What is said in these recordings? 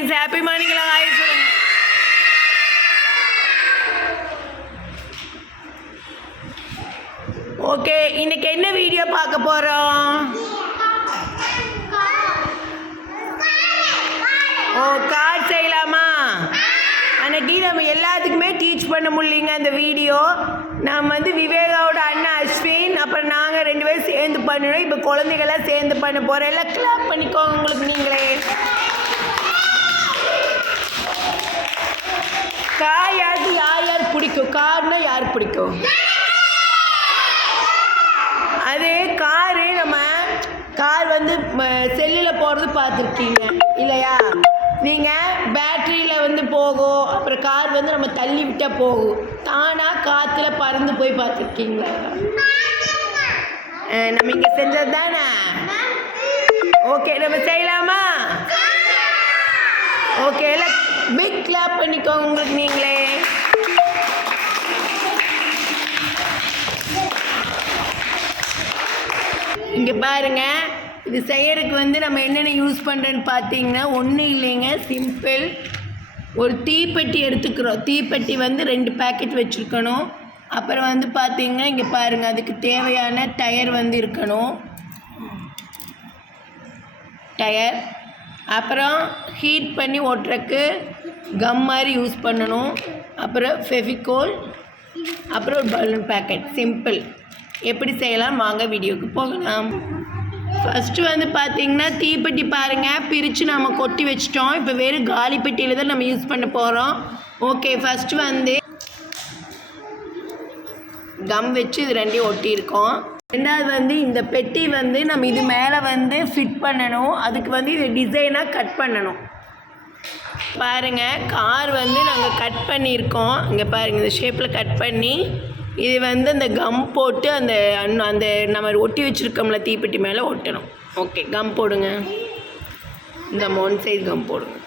Friends happy மார்னிங்லாம் ஆயிடுச்சு சொல்லுங்க. Okay இன்னைக்கு என்ன வீடியோ பார்க்க போகிறோம் ஓ கார் செய்யலாமா? அன்னைக்கு நம்ம எல்லாத்துக்குமே டீச் பண்ண முடியலைங்க அந்த வீடியோ நான் வந்து விவேகாவோட அண்ணன் அஸ்வின் அப்புறம் நாங்கள் ரெண்டு பேரும் சேர்ந்து பண்ணணும் இப்போ குழந்தைகள்லாம் சேர்ந்து பண்ண போகிறோம் எல்லாம் கிளாப் பண்ணிக்கோங்க உங்களுக்கு நீங்களே. யாருக்கு யார் யார் பிடிக்கும்? கார்னா யார் பிடிக்கும்? அது காரு நம்ம கார் வந்து செல்லில் போகிறது பார்த்துருக்கீங்க. இல்லையா? நீங்கள் பேட்டரியில் வந்து போகும். அப்புறம் கார் வந்து நம்ம தள்ளி விட்டால் போகும். தானாக காற்றுல பறந்து போய் பார்த்துருக்கீங்களா? நம்ம இங்கே செஞ்சது தானே ஓகே நம்ம செய்யலாமா ஓகே எல்லாம் பிக் கிளாப் பண்ணிக்கோங்க உங்களுக்கு நீங்களே. இங்கே பாருங்க இது செய்யறதுக்கு வந்து நம்ம என்னென்ன யூஸ் பண்ணுறேன்னு பார்த்தீங்கன்னா ஒன்றும் இல்லைங்க சிம்பிள் ஒரு தீப்பெட்டி எடுத்துக்கிறோம். தீப்பெட்டி வந்து ரெண்டு பேக்கெட் வச்சுருக்கணும். அப்புறம் வந்து பார்த்தீங்கன்னா இங்கே பாருங்கள் அதுக்கு தேவையான டயர் வந்து இருக்கணும். டயர் அப்புறம் ஹீட் பண்ணி ஓட்டுறக்கு கம் மாதிரி யூஸ் பண்ணணும். அப்புறம் ஃபெவிகோல் அப்புறம் ஒரு பலூன் பேக்கெட் சிம்பிள் எப்படி செய்யலாம்? வாங்க வீடியோக்கு போகலாம். ஃபஸ்ட்டு வந்து பார்த்தீங்கன்னா தீப்பெட்டி பாருங்கள் பிரித்து நம்ம கொட்டி வச்சிட்டோம். இப்போ வெறும் காலி பெட்டியில் தான் நம்ம யூஸ் பண்ண போகிறோம் ஓகே ஃபஸ்ட்டு வந்து கம் வச்சு இது ரெண்டையும் ஒட்டியிருக்கோம். ரெண்டாவது வந்து இந்த பெட்டி வந்து நம்ம இது மேலே வந்து ஃபிட் பண்ணணும். அதுக்கு வந்து இது டிசைனாக கட் பண்ணணும். பாருங்க கார் வந்து நாங்கள் கட் பண்ணியிருக்கோம். இங்கே பாருங்கள் இந்த ஷேப்பில் கட் பண்ணி இது வந்து அந்த கம் போட்டு அந்த அன் அந்த நம்ம ஒட்டி வச்சுருக்கோம்ல தீப்பெட்டி மேலே ஒட்டணும். ஓகே கம் போடுங்க. இந்த ஒன் சைஸ் கம் போடுங்க.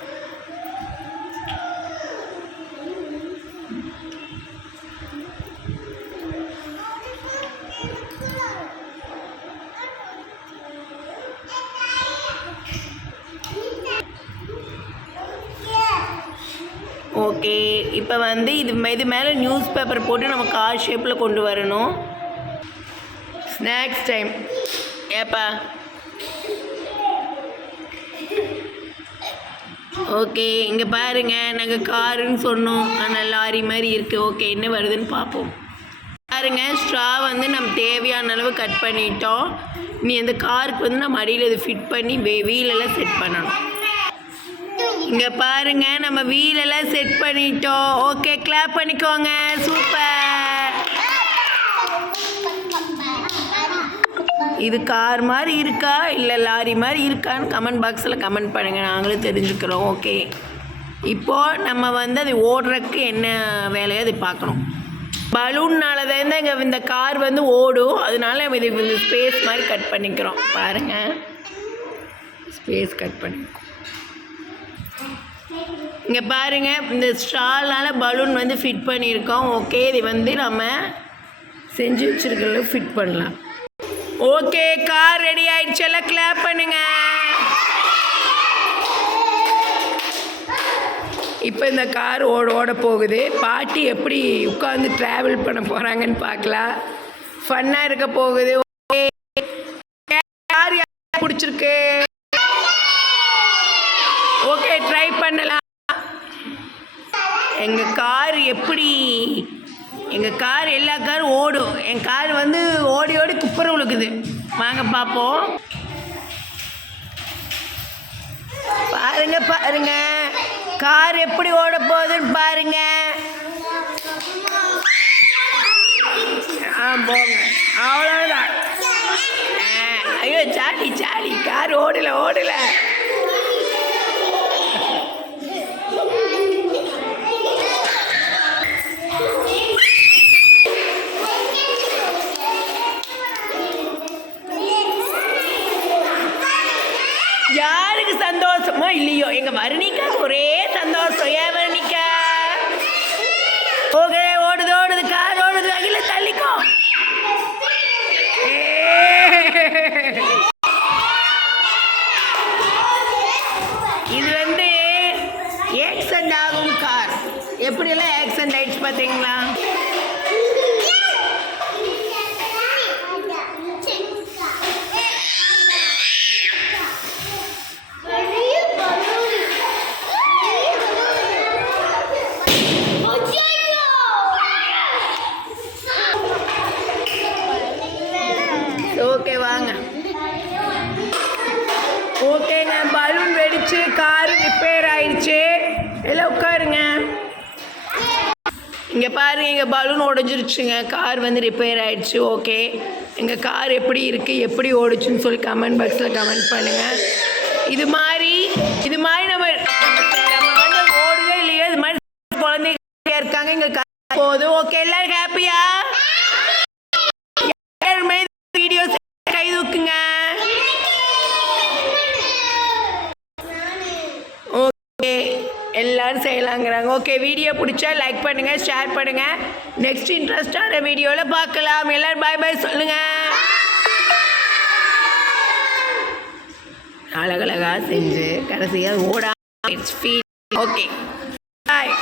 ஓகே இப்போ வந்து இது இது மேலே நியூஸ் பேப்பர் போட்டு நம்ம கார் ஷேப்பில் கொண்டு வரணும். ஸ்நாக்ஸ் டைம் ஏப்பா? ஓகே இங்கே பாருங்க நாங்கள் காருன்னு சொன்னோம். ஆனால் லாரி மாதிரி இருக்குது ஓகே என்ன வருதுன்னு பார்ப்போம் பாருங்க ஸ்ட்ரா வந்து நம்ம தேவையான அளவு கட் பண்ணிட்டோம். நீ அந்த காருக்கு வந்து நம்ம அடியில் இது ஃபிட் பண்ணி வீலெல்லாம் செட் பண்ணணும். இங்க பாருங்க நம்ம வீலெல்லாம் செட் பண்ணிட்டோம். ஓகே கிளாப் பண்ணிக்கோங்க. சூப்பர் இது கார் மாதிரி இருக்கா? இல்லை லாரி மாதிரி இருக்கான்னு கமெண்ட் பாக்ஸில் கமெண்ட் பண்ணுங்கள் நாங்களும் தெரிஞ்சுக்கிறோம். ஓகே இப்போது நம்ம வந்து அது ஓடுறதுக்கு என்ன வேலையோ அதை பார்க்கணும். பலூன்னால தான் இங்கே இந்த கார் வந்து ஓடும். அதனால நம்ம இது ஸ்பேஸ் மாதிரி கட் பண்ணிக்கிறோம். பாருங்கள் ஸ்பேஸ் கட் பண்ணிக்கிறோம். இங்கே பாருங்க இந்த ஸ்ட்ரால்னால பலூன் வந்து ஃபிட் பண்ணியிருக்கோம். ஓகே இது வந்து நம்ம செஞ்சு வச்சுருக்கிறத ஃபிட் பண்ணலாம். ஓகே கார் ரெடி ஆயிடுச்சு. எல்லாம் கிளாப் பண்ணுங்க. இப்போ இந்த கார் ஓட ஓட போகுது. பாட்டி எப்படி உட்காந்து ட்ராவல் பண்ண போகிறாங்கன்னு பார்க்கலாம். ஃபன்னாக இருக்க போகுது. ஓகே கார் யார் பிடிச்சிருக்கு ஓகே ட்ரை பண்ணலாம் எங்கள் கார் எப்படி? எங்கள் கார் எல்லா காரும் ஓடும். என் கார் வந்து ஓடி ஓடி குப்புறம் விழுக்குது வாங்க பார்ப்போம் பாருங்க பாருங்க. கார் எப்படி ஓட போகுதுன்னு பாருங்க. ஆ போங்க. அவ்வளோதான் ஐயோ சாடி சாடி கார் ஓடல ஓடலை. இல்லையோ எங்க வர்ணிக்கா ஒரே சந்தோஷம் ஏன் வர்ணிக்கா ஓகே ஓடுது ஓடுது கார் ஓடுது வகையில் தள்ளிக்கோ இது வந்து ஆக்சிடென்ட் ஆகும் கார் எப்படியெல்லாம் ஆக்சிடென்ட் ஆயிடுச்சு பாத்தீங்களா ரிப்பேர் ஆயிடுச்சு எல்லாம் உட்காருங்க. இங்கே பாருங்க எங்கள் பலூன் உடஞ்சிருச்சுங்க. கார் வந்து ரிப்பேர் ஆயிடுச்சு ஓகே எங்கள் கார் எப்படி இருக்குது எப்படி ஓடுச்சுன்னு சொல்லி கமெண்ட் பாக்ஸில் கமெண்ட் பண்ணுங்கள் இது மாதிரி இது மாதிரி நம்ம எல்லோரும் செய்யலாங்கிறாங்க. ஓகே வீடியோ பிடிச்சா லைக் பண்ணுங்க ஷேர் பண்ணுங்க. நெக்ஸ்ட் இன்ட்ரெஸ்டான வீடியோவில் பார்க்கலாம். எல்லோரும் பாய் பாய் சொல்லுங்க. அழகழகா செஞ்சு கடைசியாக ஓடா ஓகே பாய்